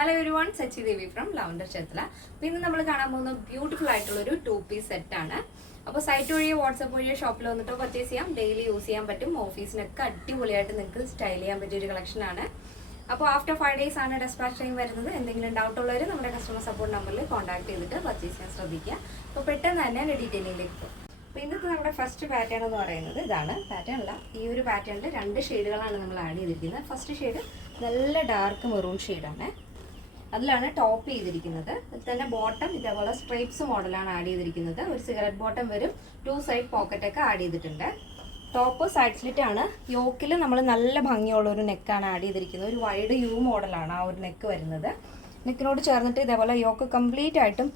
Hello everyone, Sachi Devi from Lavender Chetla. Now we will see a beautiful two-piece set. So, site or WhatsApp or shop purchase daily use office style collection. So, after 5 days, dispatch time doubt customer support number contact purchase. So, detailing. Now, first pattern is pattern. This pattern is two shades. First shade is dark maroon shade. That's top then bottom stripes model cigarette bottom two side pocket add top side slit yoke neck add wide U model neck neck yoke complete item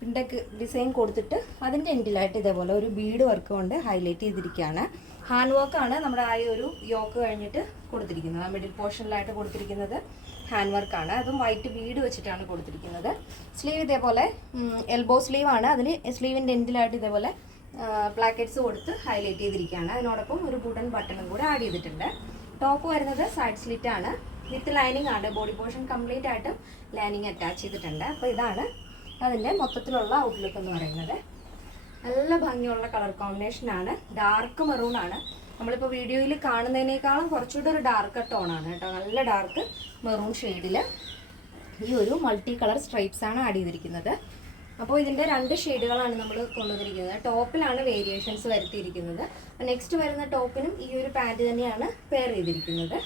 pindak design കൊടുത്തിട്ട് അതിന്റെ എൻഡിലായിട്ട് ഇതേപോലെ ഒരു Bede work കൊണ്ട് highlight ചെയ്തിരിക്കുകയാണ് hand work ആണ് നമ്മുടെ ആ ഒരു യോക്ക് കഴിഞ്ഞിട്ട് കൊടുത്തിരിക്കുന്നത് മിഡിൽ പോർഷനിലായിട്ട് കൊടുത്തിരിക്കുന്നത് ഹാൻഡ് വർക്ക് ആണ് അതും വൈറ്റ് ബീഡ് വെച്ചിട്ടാണ് കൊടുത്തിരിക്കുന്നത് സ്ലീവ് ഇതേപോലെ എൽബോ സ്ലീവ് ആണ് അതിന് സ്ലീവിന്റെ എൻഡിലായിട്ട് ഇതേപോലെ പ്ലാക്കറ്റ്സ് കൊടുത്ത് ഹൈലൈറ്റ് ചെയ്തിരിക്കുകയാണ് അതിനോടൊപ്പം ഒരു വുഡൻ ബട്ടണും കൂടി ആഡ് ചെയ്തിട്ടുണ്ട് ടോപ്പ് വരുന്നത് സൈഡ് സ്ലിറ്റ് ആണ് വിത്ത് ലൈനിങ് ആണ് ബോഡി പോർഷൻ കംപ്ലീറ്റ് ആയിട്ട് ലൈനിങ് അറ്റാച്ച് ചെയ്തിട്ടുണ്ട് അപ്പോൾ ഇതാണ് അതിന്റെ മൊത്തത്തിലുള്ള ഔട്ട്ലുക്ക് എന്ന് പറയുന്നത് നല്ല ഭംഗിയുള്ള കളർ കോമ്പിനേഷൻ ആണ് ഡാർക്ക് മെറൂൺ ആണ് നമ്മളിപ്പോൾ വീഡിയോയിൽ കാണുന്നതിനേക്കാളും കുറച്ചുകൂടി ഒരു ഡാർക്ക് ടോൺ ആണ് കേട്ടോ നല്ല ഡാർക്ക് മെറൂൺ ഷെയ്ഡിൽ ഈ ഒരു മൾട്ടി കളർ സ്ട്രൈപ്സ് ആണ് ആഡ് ചെയ്തിരിക്കുന്നത് അപ്പോൾ ഇതിന്റെ രണ്ട് ഷെയ്ഡുകളാണ് നമ്മൾ കൊണ്ടുവന്നിരിക്കുന്നത് ടോപ്പിലാണ് വേരിയേഷൻസ് വരുത്തിയിരിക്കുന്നത് നെക്സ്റ്റ് വരുന്ന ടോപ്പിനും ഈ ഒരു പാന്റ് തന്നെയാണ് പെയർ ചെയ്തിരിക്കുന്നത്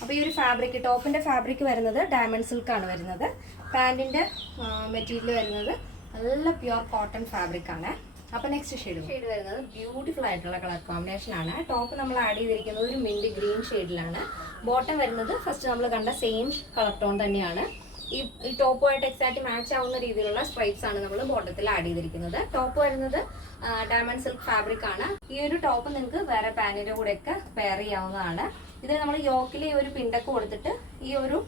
അപ്പോൾ ഈ ഒരു ഫാബ്രിക് ടോപ്പിന്റെ ഫാബ്രിക് വരുന്നത് ഡയമണ്ട് സിൽക്ക് ആണ് വരുന്നത് പാന്റിന്റെ മെറ്റീരിയൽ വരുന്നത് നല്ല പ്യുവർ കോട്ടൺ ഫാബ്രിക് ആണ് അപ്പോൾ നെക്സ്റ്റ് ഷെയ്ഡ് വരുന്നത് ബ്യൂട്ടിഫുൾ ആയിട്ടുള്ള കളർ കോമ്പിനേഷൻ ആണ് ടോപ്പ് നമ്മൾ ആഡ് ചെയ്തിരിക്കുന്നത് ഒരു മിന്റ് ഗ്രീൻ ഷെയ്ഡിലാണ് ബോട്ടം വരുന്നത് ഫസ്റ്റ് നമ്മൾ കണ്ട സെയിം കളർ ടോൺ തന്നെയാണ് ഈ ടോപ്പുമായിട്ട് എക്സാക്റ്റ് മാച്ച് ആവുന്ന രീതിയിലുള്ള സ്ട്രൈപ്സ് ആണ് നമ്മൾ ബോട്ടത്തിൽ ആഡ് ചെയ്തിരിക്കുന്നത് ടോപ്പ് വരുന്നത് ഡയമണ്ട് സിൽക്ക് ഫാബ്രിക് ആണ് ഈ ഒരു ടോപ്പ് നിങ്ങൾക്ക് വേറെ പാന്റിന്റെ കൂടെ ഒക്കെ പെയർ ചെയ്യാവുന്നതാണ് ഇതിൽ നമ്മൾ യോക്കിൽ ഈ ഒരു പിണ്ടൊക്കെ കൊടുത്തിട്ട് ഈ ഒരു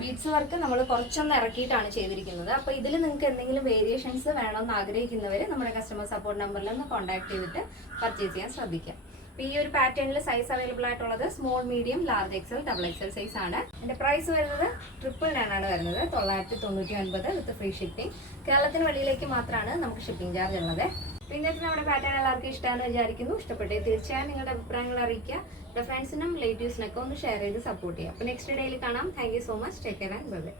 ബീഡ്സ് വർക്ക് നമ്മൾ കുറച്ചൊന്ന് ഇറക്കിയിട്ടാണ് ചെയ്തിരിക്കുന്നത് അപ്പോൾ ഇതിൽ നിങ്ങൾക്ക് എന്തെങ്കിലും വേരിയേഷൻസ് വേണമെന്ന് ആഗ്രഹിക്കുന്നവർ നമ്മുടെ കസ്റ്റമർ സപ്പോർട്ട് നമ്പറിൽ ഒന്ന് കോൺടാക്ട് ചെയ്തിട്ട് പർച്ചേസ് ചെയ്യാൻ ശ്രദ്ധിക്കാം അപ്പോൾ ഈ ഒരു പാറ്റേണിൽ സൈസ് അവൈലബിൾ ആയിട്ടുള്ളത് small medium large XL double XL size ആണ് എൻ്റെ പ്രൈസ് വരുന്നത് 999 ആണ് വരുന്നത് 999 വിത്ത് ഫ്രീ ഷിപ്പിംഗ് കേരളത്തിന് വെളിയിലേക്ക് മാത്രമാണ് നമുക്ക് ഷിപ്പിംഗ് ചാർജ് ഉള്ളത് പിന്നെ നമ്മുടെ പാറ്റേൺ എല്ലാവർക്കും ഇഷ്ടമാണെന്ന് വിചാരിക്കുന്നു ഇഷ്ടപ്പെട്ടേ തീർച്ചയായും നിങ്ങളുടെ അഭിപ്രായങ്ങൾ അറിയിക്കുക ഫ്രണ്ട്സിനും റിലേറ്റീവ്സിനൊക്കെ ഒന്ന് ഷെയർ ചെയ്ത് സപ്പോർട്ട് ചെയ്യുക അപ്പോൾ നെക്സ്റ്റ് ഡേയിൽ കാണാം thank you so much take care and bye bye